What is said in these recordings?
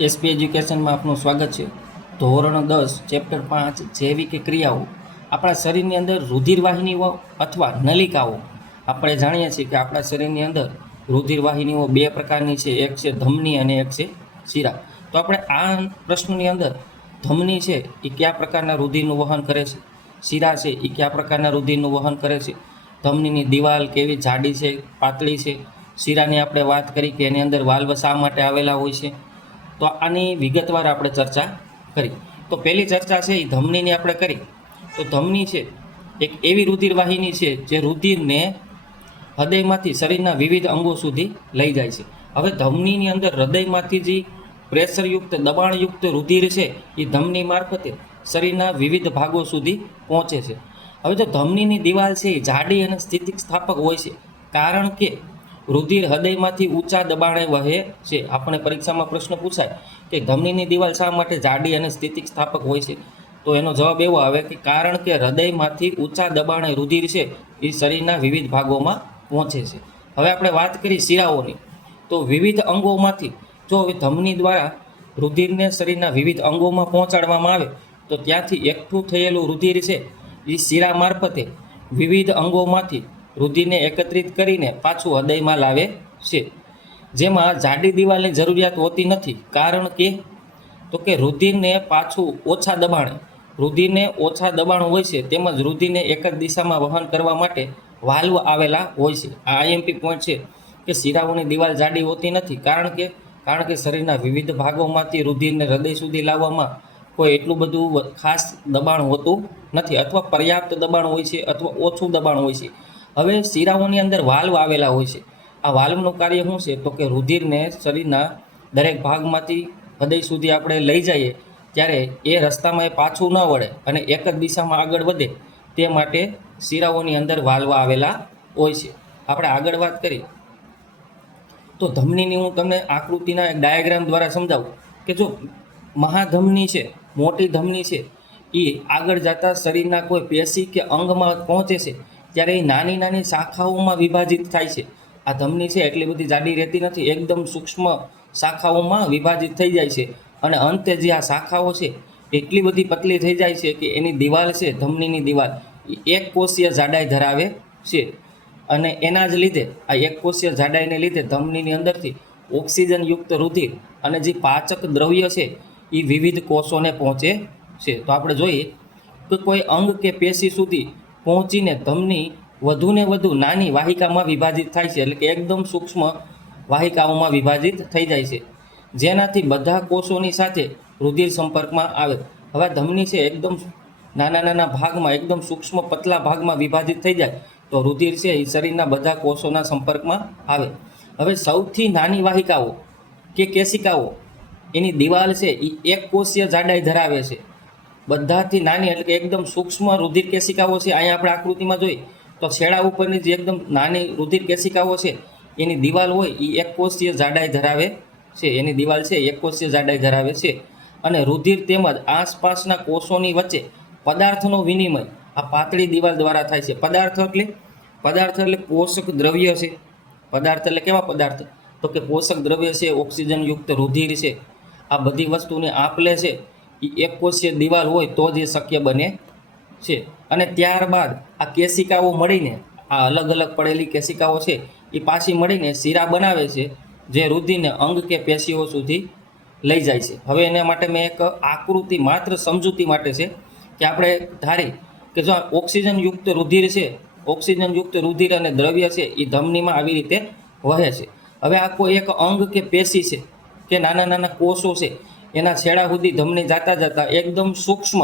SP એજ્યુકેશનમાં આપનું સ્વાગત છે। ધોરણ 10 ચેપ્ટર 5 જૈવિક ક્રિયાઓ। આપણા શરીરની અંદર રુધિરવાહિનીઓ અથવા નલિકાઓ, આપણે જાણીએ છીએ કે આપણા શરીરની અંદર રુધિરવાહિનીઓ બે પ્રકારની છે, એક છે ધમની અને એક છે શિરા। તો આપણે આ પ્રશ્નની અંદર ધમની છે એ કયા પ્રકારના રુધિરનું વહન કરે છે, શિરા છે એ કયા પ્રકારના રુધિરનું વહન કરે છે, ધમનીની દિવાલ કેવી જાડી છે પાતળી છે, શિરાની આપણે વાત કરી કે એની અંદર વાલ્વ શા માટે આવેલા હોય છે। તો આની વિગતવાર આપણે ચર્ચા કરી। તો પહેલી ચર્ચા છે એ ધમનીની આપણે કરી। તો ધમની છે એક એવી રુધિરવાહિની છે જે રુધિરને હૃદયમાંથી શરીરના વિવિધ અંગો સુધી લઈ જાય છે। હવે ધમનીની અંદર હૃદયમાંથી જે પ્રેશરયુક્ત દબાણયુક્ત રુધિર છે એ ધમની મારફતે શરીરના વિવિધ ભાગો સુધી પહોંચે છે। હવે જો ધમનીની દિવાલ છે એ જાડી અને સ્થિતિસ્થાપક હોય છે, કારણ કે રુધિર હૃદયમાંથી ઊંચા દબાણે વહે છે। આપણે પરીક્ષામાં પ્રશ્ન પૂછાય કે ધમનીની દિવાલ શા માટે જાડી અને સ્થિતિસ્થાપક હોય છે, તો એનો જવાબ એવો આવે કે કારણ કે હૃદયમાંથી ઊંચા દબાણે રુધિર છે એ શરીરના વિવિધ ભાગોમાં પહોંચે છે। હવે આપણે વાત કરી શિરાઓની, તો વિવિધ અંગોમાંથી જો હવે ધમની દ્વારા રુધિરને શરીરના વિવિધ અંગોમાં પહોંચાડવામાં આવે તો ત્યાંથી એકઠું થયેલું રુધિર છે એ શિરા મારફતે વિવિધ અંગોમાંથી રુધિરને એકત્રિત કરીને પાછું હૃદયમાં લાવે છે, જેમાં જાડી દિવાલની જરૂરિયાત હોતી નથી। કારણ કે રુધિરને પાછું ઓછા દબાણ હોય છે, તેમજ રુધિરને એક જ દિશામાં વહન કરવા માટે વાલ્વ આવેલા હોય છે। આ આઈએમપી પોઈન્ટ છે કે શિરાઓની દિવાલ જાડી હોતી નથી, કારણ કે શરીરના વિવિધ ભાગોમાંથી રુધિરને હૃદય સુધી લાવવામાં કોઈ એટલું બધું ખાસ દબાણ હોતું નથી, અથવા પર્યાપ્ત દબાણ હોય છે અથવા ઓછું દબાણ હોય છે। હવે શિરાઓની અંદર વાલ્વ આવેલા હોય છે। આ વાલ્વનું કાર્ય શું છે, તો કે રુધિરને શરીરના દરેક ભાગમાંથી હૃદય સુધી આપણે લઈ જઈએ ત્યારે એ રસ્તામાં એ પાછું ન વળે અને એક જ દિશામાં આગળ વધે તે માટે શિરાઓની અંદર વાલ્વ આવેલા હોય છે। આપણે આગળ વાત કરીએ તો ધમનીની હું તમને આકૃતિના એક ડાયાગ્રામ દ્વારા સમજાવું કે જો મહાધમની છે, મોટી ધમની છે, એ આગળ જતા શરીરના કોઈ પેશી કે અંગમાં પહોંચે છે ત્યારે એ નાની નાની શાખાઓમાં વિભાજિત થાય છે। આ ધમની છે એટલી બધી જાડી રહેતી નથી, એકદમ સૂક્ષ્મ શાખાઓમાં વિભાજિત થઈ જાય છે, અને અંતે જે આ શાખાઓ છે એટલી બધી પતલી થઈ જાય છે કે એની દિવાલ છે, ધમનીની દિવાલ એ એક કોષીય જાડાઈ ધરાવે છે। અને એના જ લીધે આ એક કોષીય જાડાઈને લીધે ધમનીની અંદરથી ઓક્સિજનયુક્ત રુધિર અને જે પાચક દ્રવ્ય છે એ વિવિધ કોષોને પહોંચે છે। તો આપણે જોઈએ કે કોઈ અંગ કે પેશી સુધી પહોંચીને ધમની વધુને વધુ નાની વાહિકામાં વિભાજિત થાય છે, એટલે કે એકદમ સૂક્ષ્મ વાહિકાઓમાં વિભાજિત થઈ જાય છે, જેનાથી બધા કોષોની સાથે રુધિર સંપર્કમાં આવે। હવે ધમની છે એકદમ નાના નાના ભાગમાં, એકદમ સૂક્ષ્મ પતલા ભાગમાં વિભાજિત થઈ જાય તો રુધિર છે એ શરીરના બધા કોષોના સંપર્કમાં આવે। હવે સૌથી નાની વાહિકાઓ કે કેશિકાઓ એની દિવાલ છે એ એક કોષીય જાડાઈ ધરાવે છે। બધાથી નાની એટલે કે એકદમ સૂક્ષ્મ રુધિર કેશિકાઓ છે, અહીંયા આપણે આકૃતિમાં જોઈએ તો છેડા ઉપરની જે એકદમ નાની રુધિર કેશિકાઓ છે એની દિવાલ હોય એ એક કોષીય જાડાઈ ધરાવે છે, એની દિવાલ છે એક કોષીય જાડાઈ ધરાવે છે। અને રુધિર તેમજ આસપાસના કોષોની વચ્ચે પદાર્થનો વિનિમય આ પાતળી દિવાલ દ્વારા થાય છે। પદાર્થ એટલે પોષક દ્રવ્ય છે। પદાર્થ એટલે કેવા પદાર્થ, તો કે પોષક દ્રવ્ય છે, ઓક્સિજનયુક્ત રુધિર છે, આ બધી વસ્તુની આપ-લે છે એ એક કોષીય દિવાલ હોય તો જ એ શક્ય બને છે। અને ત્યારબાદ આ કેશિકાઓ મળીને, આ અલગ અલગ પડેલી કેશિકાઓ છે એ પાછી મળીને શિરા બનાવે છે, જે રુધિરને અંગ કે પેશીઓ સુધી લઈ જાય છે। હવે એના માટે મેં એક આકૃતિ માત્ર સમજૂતી માટે છે કે આપણે ધારી કે જો ઓક્સિજનયુક્ત રુધિર છે, ઓક્સિજનયુક્ત રુધિર અને દ્રવ્ય છે એ ધમનીમાં આવી રીતે વહે છે। હવે આ કોઈ એક અંગ કે પેશી છે કે નાના નાના કોષો છે, એના છેડા સુધી ધમની જતા એકદમ સૂક્ષ્મ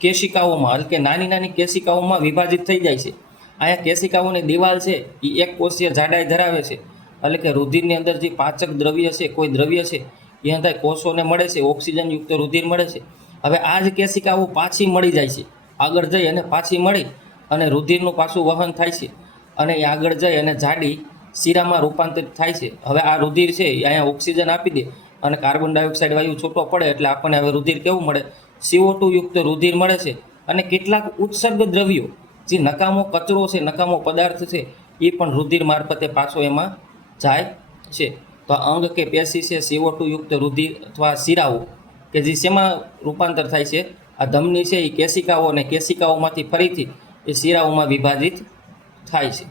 કેશિકાઓમાં એટલે કે નાની નાની કેશિકાઓમાં વિભાજિત થઈ જાય છે। અહીંયા કેશિકાઓની દિવાલ છે એ એક કોષીય જાડાઈ ધરાવે છે, એટલે કે રુધિરની અંદર જે પાચક દ્રવ્ય છે, કોઈ દ્રવ્ય છે એ અંદર કોષોને મળે છે, ઓક્સિજનયુક્ત રુધિર મળે છે। હવે આ જ કેશિકાઓ પાછી મળી જાય છે, આગળ જઈ અને પાછી મળી અને રુધિરનું પાછું વહન થાય છે, અને એ આગળ જઈ અને જાડી શિરામાં રૂપાંતરિત થાય છે। હવે આ રુધિર છે એ અહીંયા ઓક્સિજન આપી દે અને કાર્બન ડાયોક્સાઇડ વાયુ છૂટો પડે એટલે આપણને હવે રુધિર કેવું મળે, CO2 યુક્ત રુધિર મળે છે। અને કેટલાક ઉત્સર્ગ દ્રવ્યો જે નકામો કચરો છે, નકામો પદાર્થ છે, એ પણ રુધિર મારફતે પાછો એમાં જાય છે। તો આ અંગ કે પેશી છે CO2 યુક્ત રુધિર અથવા શિરાઓ કે જે શેમાં રૂપાંતર થાય છે, આ ધમની છે એ કેશિકાઓ અને કેશિકાઓમાંથી ફરીથી એ શિરાઓમાં વિભાજિત થાય છે.